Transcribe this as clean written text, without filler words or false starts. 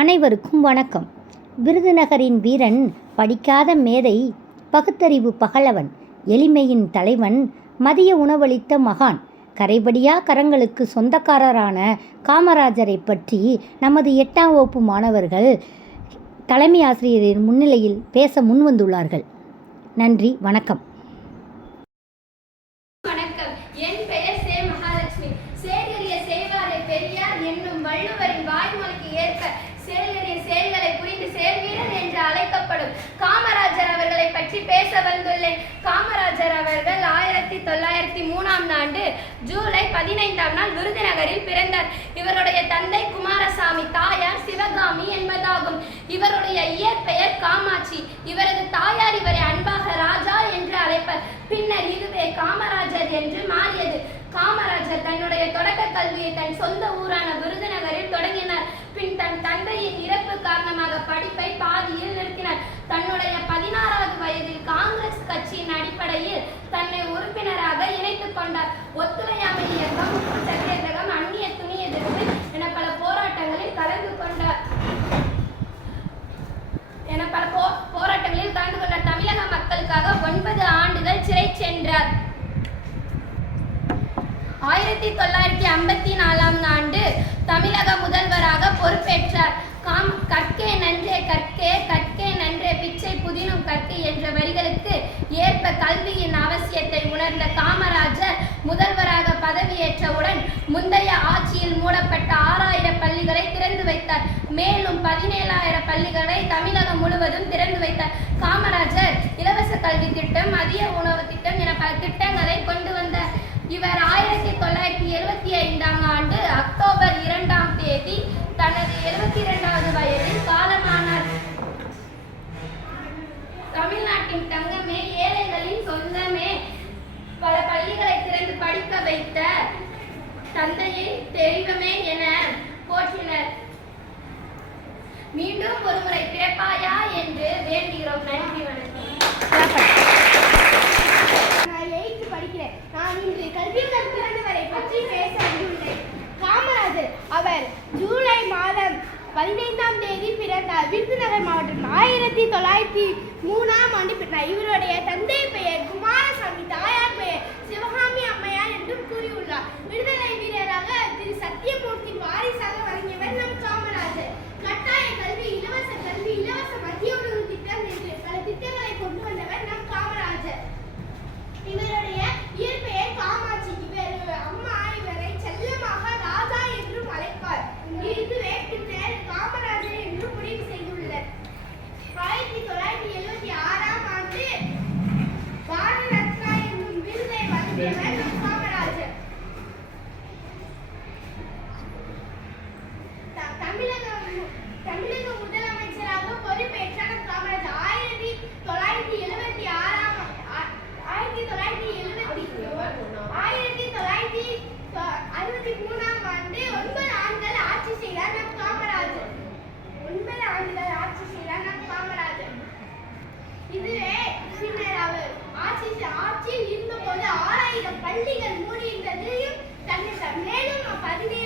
அனைவருக்கும் வணக்கம். விருதுநகரின் வீரன், படிக்காத மேதை, பகுத்தறிவு பகலவன், எளிமையின் தலைவன், மதிய உணவளித்த மகான், கரைபடியா கரங்களுக்கு சொந்தக்காரரான காமராஜரை பற்றி நமது 8ஆம் வகுப்பு மாணவர்கள் தலைமை ஆசிரியரின் முன்னிலையில் பேச முன்வந்துள்ளார்கள். நன்றி, வணக்கம். வணக்கம். என் பெயர் சே. மகாலட்சுமி. சேகரிய செய்வாரை பெரியார் என்னும் வள்ளுவரின் வாய்மொழிக்கு ஏற்ப செயல்கரிய செயல்களை புரிந்து செயல்வீரர் என்று அழைக்கப்படும் காமராஜர் அவர்களை பற்றி பேச வந்துள்ளேன். காமராஜர் அவர்கள் 1903ஆம் ஆண்டு ஜூலை 15ஆம் நாள் விருதுநகரில் பிறந்தார். இவருடைய தந்தை குமாரசாமி, தாயார் சிவகாமி என்பதாகும். இவருடைய இயற்பெயர் காமாட்சி. இவரது தாயார் இவரை அன்பாக ராஜா என்று அழைப்பர். பின்னர் இதுவே காமராஜர் என்று மாறியது. காமராஜர் தன்னுடைய தொடக்க கல்வியை தன் சொந்த ஊரான விருதுநகரில் தொடங்கினார். பின் தன் தந்தையின் இறப்பு காரணமாக படிப்பை பாதியில் நிறுத்தினார். தன்னுடைய 16வது வயதில் காங்கிரஸ் கட்சியின் அடிப்படையில் தன்னை உறுப்பினராக இணைத்துக் கொண்டார். ஒத்துழையாமை இயக்கம், உப்பு சத்தியாகிரகம், அந்நிய துணி எதிர்ப்பு என பல போராட்டங்களில் கலந்து கொண்டார். தமிழக மக்களுக்காக 9 ஆண்டுகள் சிறை சென்றார். 1954ஆம் ஆண்டு தமிழக முதல்வராக பொறுப்பேற்றார். கற்கே நன்றே கற்கே, கற்கே நன்றே பிச்சை புதினும் கற்கே என்ற வரிகளுக்கு ஏற்ப கல்வியின் அவசியத்தை உணர்ந்த காமராஜர் முதல்வராக பதவியேற்றவுடன் முந்தைய ஆட்சியில் மூடப்பட்ட 6000 பள்ளிகளை திறந்து வைத்தார். மேலும் 17,000 பள்ளிகளை தமிழகம் முழுவதும் திறந்து வைத்தார். காமராஜர் இலவச கல்வி திட்டம், மதிய உணவு திட்டம் என பல திட்டங்களை கொண்டு வந்தார். இவர் 1975ஆம் ஆண்டு அக்டோபர் 2ஆம் தேதி தனது 72வது வயதில் காலமானார். தமிழ்நாட்டின் தங்கமே, ஏழைகளின் சொந்தமே, பல பள்ளிகளை திறந்து படிக்க வைத்த தந்தையை தெய்வமே என போற்றினர். மீண்டும் ஒருமுறை பிறப்பாயா என்று வேண்டுகிறோம். நன்றி, வணக்கம். நான் 8th படிக்கிறேன். நான் இன்று கல்வி கற்கிறவரை பற்றி பேச வந்துள்ளேன். காமராஜர் அவர் ஜூலை மாதம் 15ஆம் தேதி பிறந்தார். விருதுநகர் மாவட்டம் 1903ஆம் ஆண்டு பிறந்தார். இவருடைய தந்தை பெயர் குமாரசாமி, தாயார் பெயர் சிவகாமி அம்மையார் என்றும் கூறியுள்ளார். விடுதலை வீரராக திரு சத்தியமூர்த்தி வாரிசாக வழங்கியவர் நம் காமராஜர். கட்டாய கல்வி, இலவச கல்வி, இலவச மதிய உணவு திட்டம் என்று பல திட்டங்களை கொண்டு வந்தவர் நம் காமராஜர். இவருடைய இயற்பெயர் காமாட்சி. இவர் அம்மா இவரை செல்லமாக ராஜா என்றும் அழைப்பார். இதுவே பின்னர் காமராஜர் என்று முடிவு செய்துள்ளனர். 1976ஆம் ஆண்டு பாரத ரத்னா என்னும் விருதை வழங்கியவர் நம் காமராஜர். தமிழக முதலமைச்சராக பொறுப்பேற்ற நம் காமராஜர் 1973ஆம் ஆண்டு 9 ஆண்டுகள் ஆட்சி செய்தார் நம் காமராஜர். 9 ஆண்டுகள் ஆட்சி செய்தார் நம் காமராஜர். இதுவே பின்னர் அவர் ஆட்சியில் இருந்தபோது 6000 பள்ளிகள் மூடியிருந்ததையும் மேலும் 17